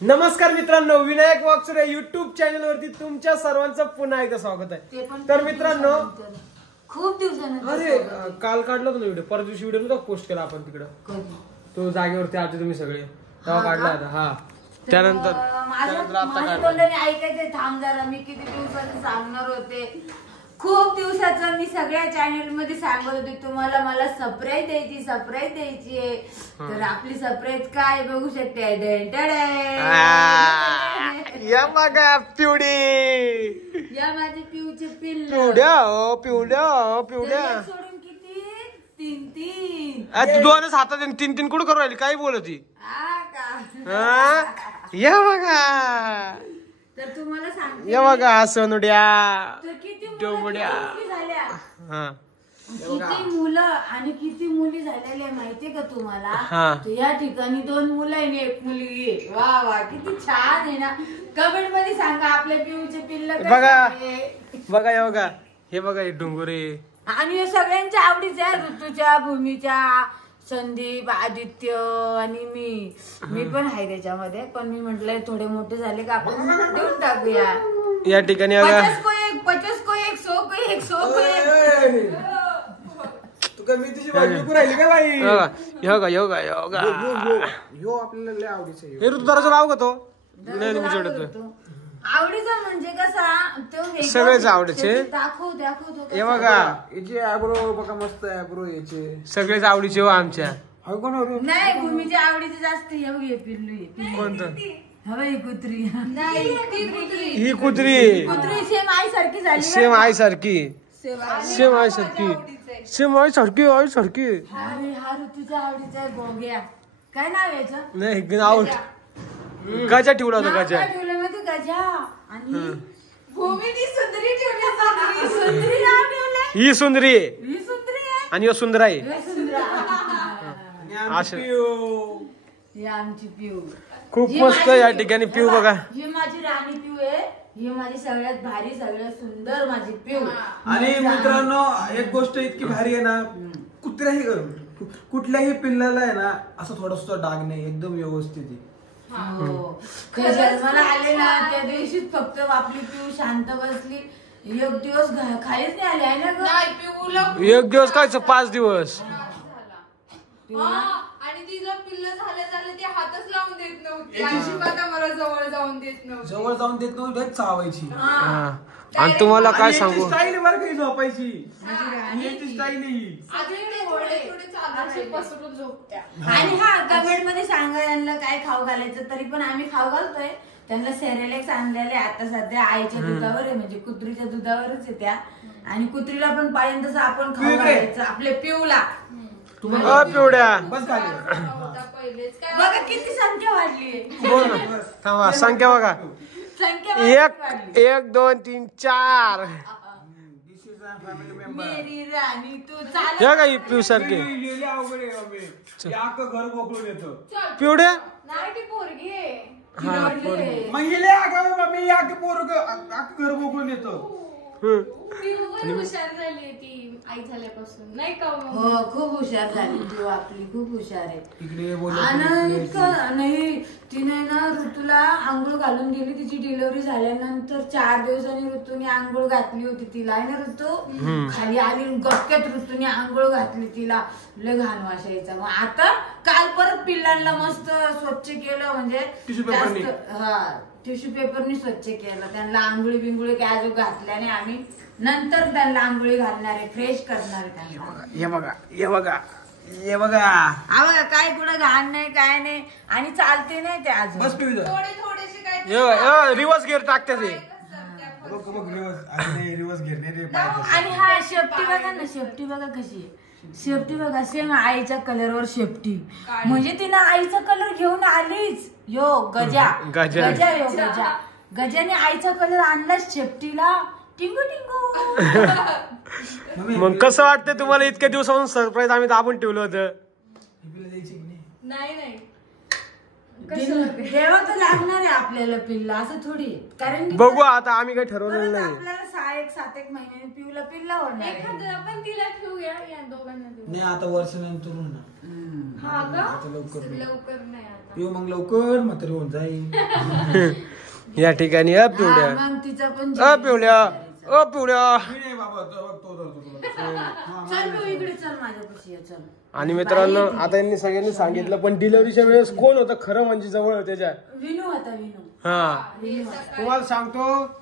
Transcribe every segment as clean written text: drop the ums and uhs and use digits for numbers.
नमस्कार मित्रांनो, Vinayak Wakchure YouTube channel वरती तुमच्या सर्वांचं पुन्हा एकदा स्वागत आहे। तर मित्रांनो, खूप दिवसानंतर अरे काल काढला होता व्हिडिओ, परवा दिवशी व्हिडिओ नव्हता पोस्ट केला आपण तिकडं, तो जागेवरती आले तुम्ही सगळे, तेव्हा काढला होता। हा, त्यानंतर माझ्या तोंडाने ऐकायचं, थांब जरा, मी किती दिवसाचं सांगणार होते, खूप दिवसाचं मी सगळ्या चॅनल मध्ये सांगत होते तुम्हाला, मला सरप्राईज द्यायची आहे। तर आपली सरप्राईज काय बघू शकते, या बघा पिवडी, या माझे पिऊचे पिल्ल, पिवड्या सोडून किती, 3 तू दोनच हातात 3 कुठं करू राहिली, काय बोलत ती? या बघा, तर तुम्हाला सांगते, या बघा सोनुड्या, किती मुलं आणि किती मुली झालेल्या माहितीये का तुम्हाला? या ठिकाणी 2 मुलं आहे आणि 1 मुलगी आहे। वा वा, किती छान आहे ना। कमेंट मध्ये सांगा आपल्या पिऊचे पिल्ल बघा बघा, हे बघा, हे बघा, हे डोंगरे, आणि हे सगळ्यांच्या आवडीचे आहे, ऋतूच्या, भूमीच्या, संदीप, आदित्य आणि मी पण आहे त्याच्यामध्ये, पण मी म्हटलंय थोडे मोठे झाले का आपण देऊन टाकूया। या ठिकाणी 50 को 1, 100 को 1, तू काय मी तुझी बाजू राहिली का बाई? योगा योगा योगा, यो आपल्याला लय आवडीचं आहे। हे ऋतुदाराचं नाव का तो? नाही उजडत, आवडीचं म्हणजे कसा, सगळेच आवडीचे, दाखव हे बघा, याचे आयब्रो बघा, मस्त आयब्रो याचे, सगळेच आवडीचे हो आमच्या। नाही, भूमीच्या आवडीचे जास्त हे पिल्लू, कोणतं? ही कुत्री, ही कुत्री सेम आई सारखी झाली, सेम आई सारखी, सेम आई सारखी, सेम आई सारखी, आई सारखी। अरे हा ऋतूच्या आवडीचा आहे, गोग्या, काय नाव याचं? नाही नाव गजा ठेवला होता, गजा ठेवलं माहिती, गजा, आणि भूमीने सुंदरी ठेवली, सुंदरी नाव ठेवलंय, ही सुंदरी ही सुंदरी आहे आणि यो सुंदर आहे, ही आमची पिऊ, खूप मस्त या ठिकाणी पिऊ बघा। ही माझी राणी पिऊ आहे, ही माझी सगळ्यात भारी, सगळ्यात सुंदर माझी पिऊ। आणि मित्रांनो, एक गोष्ट इतकी भारी आहे ना, कुठल्याही पिल्लाला आहे ना असं थोडासा डाग नाही, एकदम व्यवस्थित आहे। जन्माला आले ना त्या दिवशीच फक्त आपली पिऊ शांत बसली, 1 दिवस खालीच नाही आले आहे ना ग, 1 दिवस काय 5 दिवस, आणि तिचं पिल्ल झालं ती हातच लावून देत नव्हती, अजिबात मला जवळ जाऊन देत नव्हती, चावायची। आणि तुम्हाला काय सांगू, स्टाईल वर काही झोपायची, स्टाईल आणि हा कमेंट मध्ये सांगा यांना काय खाऊ घालायचं, तरी पण आम्ही खाऊ घालतोय त्यांना। सेरेलेक्स आणलेले आता सध्या आईच्या दुधावर आहे, म्हणजे कुत्रीच्या दुधावरच आहे त्या, आणि कुत्रीला पण पाहिजे तसं आपण खाऊ घालायचं आपल्या पिऊला। पिवड्या बघा किती संख्या वाढली, थांबा, संख्या बघा, संख्या 1 2 3 4, मेरी राणी तू चाल, हे का ही पिऊ सारखी घर मोकळून येतो, पिवड्या नाही, ती पोरगी आहे, घर मोकळून येतो। हुशार झाली ती आई झाल्यापासून, नाही का? हो, खूप हुशार झाली तू, आपली खूप हुशार आहे। आणि इतकं नाही, तिने ना ऋतूला आंघोळ घालून दिली, तिची डिलिव्हरी झाल्यानंतर 4 दिवसांनी ऋतूने आंघोळ घातली होती तिला, आहे ना ऋतू? खाली आली गटक्यात ऋतूने आंघोळ घातली तिला, लय घाण वास यायचा। मग आता काल परत पिल्लांना मस्त स्वच्छ केलं, म्हणजे टिश्यू पेपरनी स्वच्छ केलं त्यांना, आंघोळी बिंगोळी काय अजून घातल्या नाही आम्ही, नंतर त्यांना आंघोळी घालणार आहे, फ्रेश करणार आहे त्यांना। हे बघा, हे बघा, हे बघा, बघा काय कुठं घाण नाही, काय नाही, आणि चालते नाही ते अजून, थोडेसे काय रिवर्स गिअर टाकते ते, रिवर्स घेणे। आणि हा शेपटी बघा ना, शेपटी बघा कशी आहे, शेपटी बघा सेम आईच्या कलरवर शेपटी, म्हणजे तिनं आईचा कलर घेऊन आलीच। यो गजा, गजाने आईचा कलर आणलाच शेपटीला, टिंगू टिंगू। मग कसं वाटतं तुम्हाला, इतक्या दिवसापासून सरप्राईज आम्ही दाबून ठेवलं होतं? नाही देवा तर लागणार आहे आपल्याला पिल्ला, असं थोडी, कारण बघू आता, आम्ही काही ठरवलेलं नाही, आपल्याला 6-1 महिन्याने पिऊला पिल्ला होणार आहे, आपण तिला ठेवूया, या दोघांना देऊ, नाही आता वर्षानंतर हा का, लवकर नाही आता। पिऊ मग लवकर म्हातारी होऊन जाईल. या ठिकाणी पिवड्या मग तिचा पण पिवड्या पिवड्या. नाही बाबा तो धरतो तुला. चल पिऊ इकडे चल माझ्यापाशी ये, चल. आणि मित्रांनो आता यांनी सगळ्यांनी सांगितलं पण डिलिव्हरीच्या वेळेस कोण होतं खरं म्हणजे जवळ त्याच्या. विनू होता विनू. हा तुम्हाला सांगतो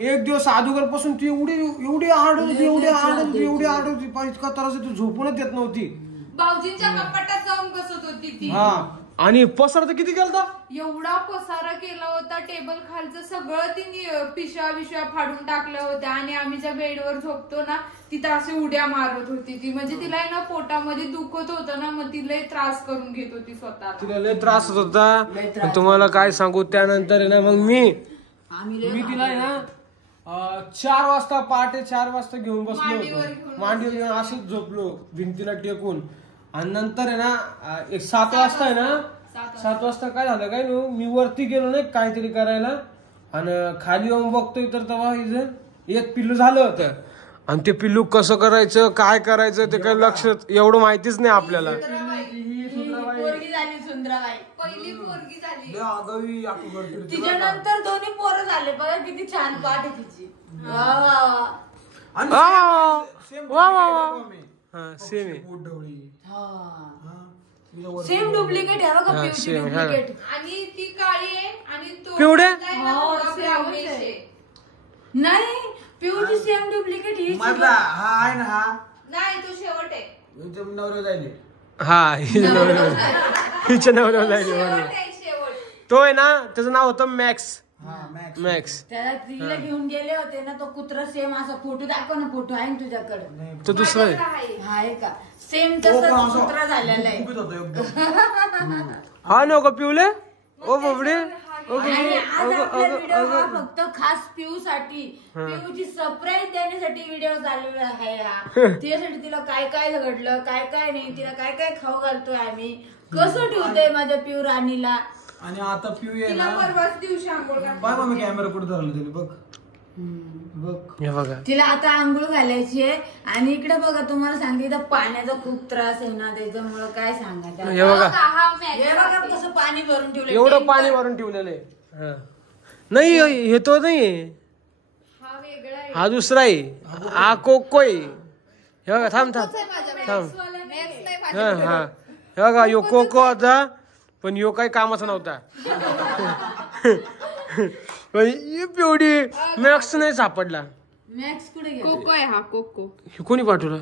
एक दिवस अगोदर पासून ती एवढी आड होती इतका त्रास ती झोपूनच देत नव्हती. भाऊजींच्या कपाटात जाऊन बसत होती ती. हा आणि पसार तर किती केलता. एवढा पसारा केला होता, टेबल खालचं सगळं तिने पिशव्या फाडून टाकल्या होत्या आणि आम्ही ज्या बेडवर झोपतो ना तिथं असे उड्या मारत होती ती. म्हणजे तिला आहे ना पोटामध्ये दुखत होतं ना, मग तिला त्रास करून घेत होती स्वतः. तिला लय त्रास होत होता. पण तुम्हाला काय सांगू त्यानंतर आहे ना मग मी तिला आहे ना 4 वाजता पहाटे 4 वाजता घेऊन बसलो होतो. मांडीवर घेऊन असंच झोपलो भिंतीला टेकून. आणि नंतर आहे ना 7 वाजता आहे ना 7 वाजता काय झालं काय मी वरती गेलो नाही काहीतरी करायला आणि खाली येऊन बघतोय तर तेव्हा एक पिल्लू झालं होतं. आणि ते पिल्लू कसं करायचं काय करायचं ते काही लक्ष एवढं माहितीच नाही आपल्याला. पोरगी झाली सुंदराबाई, पहिली पोरगी झाली. तिच्यानंतर 2 पोरं झाले. बघा किती छान पाठ आहे तिची. वा वा हा सेम आहे. सेम डुप्लिकेट आहे बघा पिऊची डुप्लिकेट. आणि ती काळी आहे आणि तो पिवड्या? ब्राउनिश आहे. नाही पिऊची सेम डुप्लिकेट ही मधला हा आहे ना हा नाही तो शेवट आहे. नवरे जायले. हा हिच्या नवऱ्याला जायचे बरोबर. शेवट आहे शेवट. तो आहे ना त्याचं नाव होतं मॅक्स. मॅक्स त्याला तिला घेऊन गेले होते ना, तो कुत्रा सेम असा फोटो दाखव ना, फोटो आहे ना तुझ्याकडे. तो दुसरा आहे. आहे का सेम तसंच कुत्रा झालेला आहे. खूपच होतं एकदम. हा नको पिवले ओ बाबडे. आणि आज आपला व्हिडिओ हा फक्त खास पिऊ साठी, पिऊची सरप्राईज देण्यासाठी व्हिडिओ चाललेला आहे हा. त्यासाठी तिला काय काय घडलं काय काय नाही, तिला काय काय खाऊ घालतोय आम्ही, कसं ठेवतोय माझ्या पिऊ राणीला. आणि आता पिऊ आहे तिला ना परवाच दिवशी आंघोळ घातली. बाय मग कॅमेरा पुढे धरलं तिने बघ बघ. हे बघा तिला आता आंघोळ घालायची आहे. आणि इकडे बघा तुम्हाला सांगते इथं पाण्याचा खूप त्रास आहे ना, त्याच्यामुळं काय सांगायचं. हे बघा हा मॅगी. हे बघा कसं पाणी भरून ठेवलं. एवढं पाणी भरून ठेवलेलं आहे. नाही हे तो नाही हा वेगळा आहे. हा दुसरा आहे. हा कोको आहे. हे बघा थांब थांब थांब. हा हा हे बघा यो कोको होता पण यो काही कामाचा नव्हता. पिवडी मॅक्स नाही सापडला. मॅक्स कुठे गेला? कोको आहे हा कोको. हे कोणी पाठवला?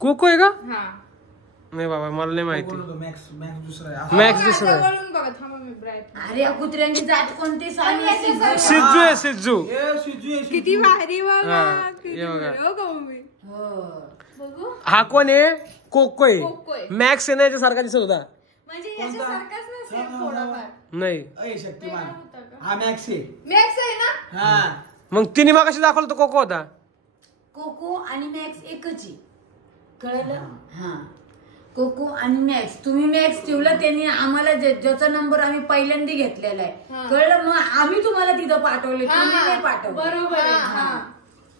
कोको आहे का? हा नाही बाबा मला नाही माहिती. मॅक्स दुसरा आहे. मॅक्स दुसरा आहे. जवळून बघा थांबा मी ब्राईट. अरे या कुत्र्यांची जात कोणती सांग. सिज्जू आहे सिज्जू. किती भारी हा, बघा. हे बघा. हो मम्मी. बघू हा कोण आहे? कोको कोको आहे. आहे. मॅक्स आहे ना याच्यासारखा दिसत होता. म्हणजे याच्यासारखाच ना सेम थोडाफार. नाही अय शक्तिमान हा मॅक्स आहे. मॅक्स आहे ना. हा मग तिने मग कशी दाखवलं तो कोको होता. कोको आणि मॅक्स एकच आहे, कळलं. हा कोको आणि मॅक्स. तुम्ही मॅक्स ठेवलं त्यांनी आम्हाला ज्याचा नंबर आम्ही पहिल्यांदा घेतलेला आहे, कळलं. मग आम्ही तुम्हाला तिथं पाठवले, तुम्ही नाही पाठवलं. बरोबर आहे.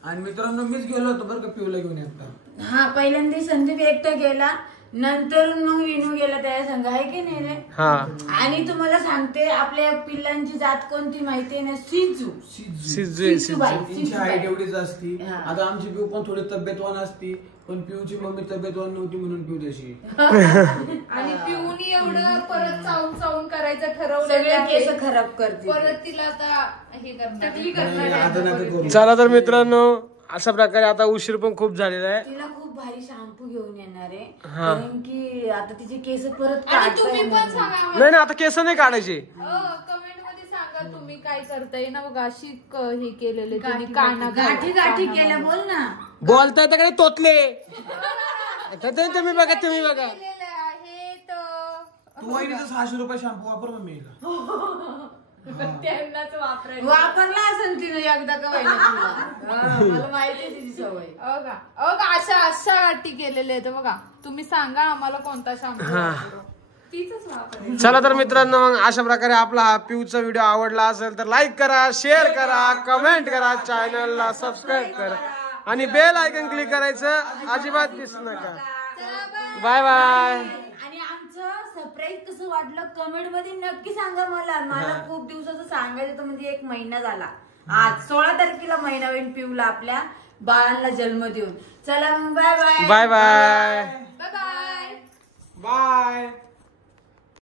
आणि मित्रांनो मीच गेलो होतो बरं का पिऊला घेऊन येतात. हा पहिल्यांदा संदीप एकटा गेला, नंतर मग विनू गेला त्या संघ, आहे की नाही रे. हा आणि तुम्हाला सांगते आपल्या पिल्लांची जात कोणती माहितीये ना, सिजू. सिज्जू आहे सिज्जू. तिची हाईट एवढीच असती. हा. आता आमची पिऊ पण थोडी तब्येतवान असती, पण पिऊची मम्मी तब्येतवान नव्हती म्हणून पिऊ तशी. आणि पिऊनी एवढं परत चावून करायचं ठरवलं. सगळे केस खराब करते. परत तिला आता हे करणार टकली आता करणार. नका करू. चला तर मित्रांनो अशा प्रकारे आता उशीर पण खूप झालेला आहे. तिला खूप भारी शॅम्पू घेऊन येणार आहे, हा. कारण की आता तिचे केस परत आणि काढता तुम्ही येणार पण नाही. सांगा नाही ना आता केस नाही काढायचे. कमेंट मध्ये सांगा तुम्ही काय करताय ना. बघा अशी हे केलेले तुम्ही गाठी गाठी केल्या बोल ना. बोलताय तर तोतले. तुम्ही बघा तुम्ही बघा. आहेत तू वहिनीचं 600 रुपये शॅम्पू वापर मम्मी. त्यांनाच वापरायचं. वापरला असेल तिने एकदा का व्हायला तुला. हा, मला माहिती आहे तिची सवय. बघा अशा गाठी केलेले आहेत बघा. तुम्ही सांगा आम्हाला कोणता शॅम्पू तीच वापरायचं. चला तर मित्रांनो मग अशा प्रकारे आपला हा पिऊचा व्हिडिओ आवडला असेल तर लाईक करा, शेअर करा, कमेंट करा, चॅनलला सबस्क्राईब करा आणि बेल आयकॉन क्लिक करायचं अजिबात विसरू नका. Bye bye. आणि आमचं सरप्राईज कसं वाटलं कमेंट मध्ये नक्की सांगा मला खूप दिवसाचं सांगायचं तर म्हणजे 1 महिना झाला. आज 16 तारखेला महिना होईल पिऊला आपल्या बाळांना जन्म देऊन. चला मग bye bye bye bye bye bye bye.